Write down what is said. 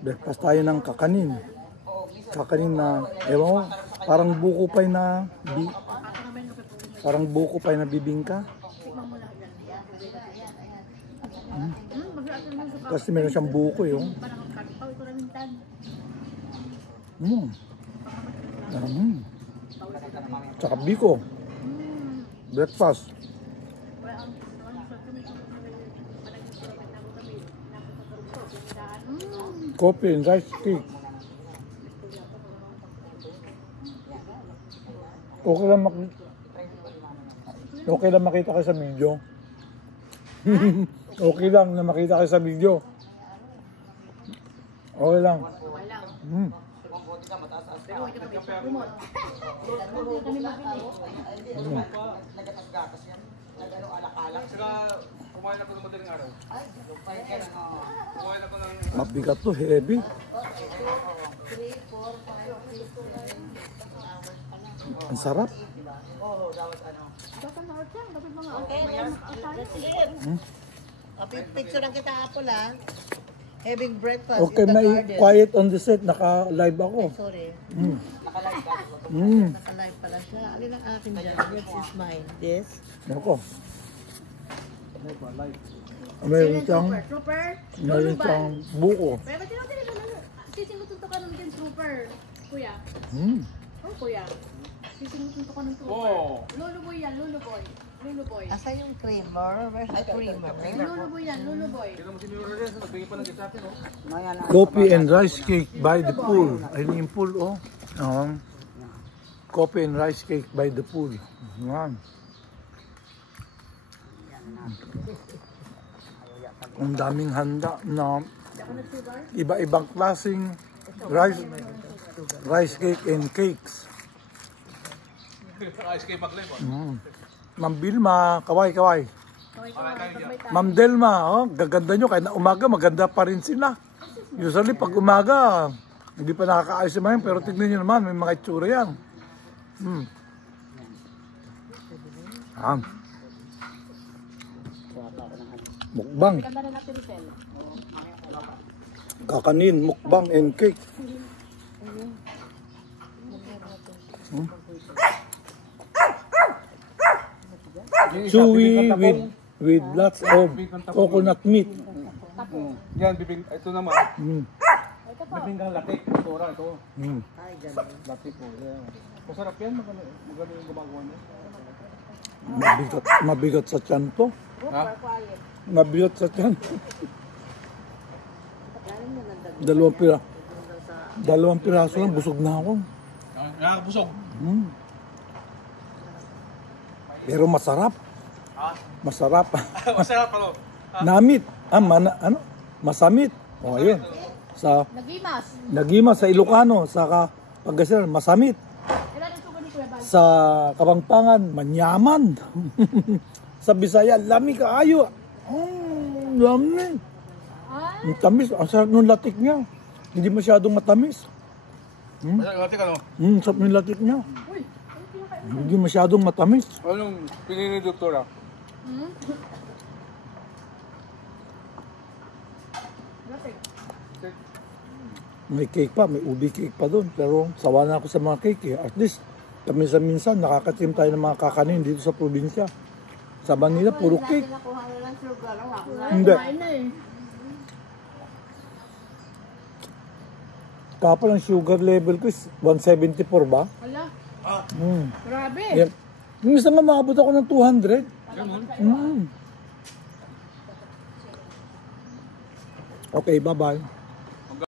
Breakfast tayo ng kakanin. Kakanin na, ewan mo, parang buko pay na, parang buko pay na bibingka. Kasi meron siyang buko yung. Tsaka biko. Breakfast. Coffee and rice cake. Okay lang makita kayo sa video. Okay lang na makita kayo sa video. Okay lang. Mabigat to, heavy. Ang sarap. Picture lang kita, Apple, ha? Having breakfast Okay, in the may garden. quiet on the set. Naka-live ako. Sorry. Naka-live ka? Naka-live pala siya. Alin ang akin dyan? Which is mine? This? Ako. Meron siyang buko. Pero sisimutunto ka naman dyan, trooper. Kuya. Oh, kuya. Sisimutunto ka ng trooper. Luluboy yan, luluboy. Luluboy. Asa yung creamer? Where's the creamer? Luluboy yan, luluboy. Coffee and rice cake by the pool. Ayun yung pool, oh. Coffee and rice cake by the pool. Yan. Ang daming handa na iba-ibang klaseng rice cake and cakes. Rice cake pag-live. Ma'am Vilma, kaway. Ma'am Delma, oh, gaganda nyo. Kaya na umaga, maganda pa rin sila. Usually, pag umaga, hindi pa nakakaayos naman. Pero tignan nyo naman, may mga itsura yan. Mukbang. Kakanin, mukbang and cake. Chewy with lots of coconut meat. Yan, ito naman. Bibinggang latik. Tura, ito. Latik po. Masarap yan. Magaling yung gumagawa niya. Mabigat sa tiyan to. Ha? Mabigat sa tiyan. Dalawang piraso lang, busog na ako. Nakakabusog. Pero masarap. Masarap. Masarap ano? Namit. Masamit. O, ayun. Sa Nagimas sa Ilocano, sa Pangasinan, masamit. Sa Kapampangan, manyaman. Sa Bisaya, lami kaayo. Lami. Ang tamis. Ang sarap ng latik niya. Hindi masyadong matamis. Latik ano? Sarap ng latik niya. Hindi masyadong matamis. Anong pinili ni Doktora? May cake pa, may ubi cake pa doon. Pero sawa na ako sa mga cake eh. At least, minsan nakakatim tayo ng mga kakanin dito sa probinsya. Sa Manila, puro cake. Hindi. Kapal ang sugar level ko is 174 ba? Hala. Grabe. Yan. Minsan nga maabot ako ng 200. Okay, bye-bye.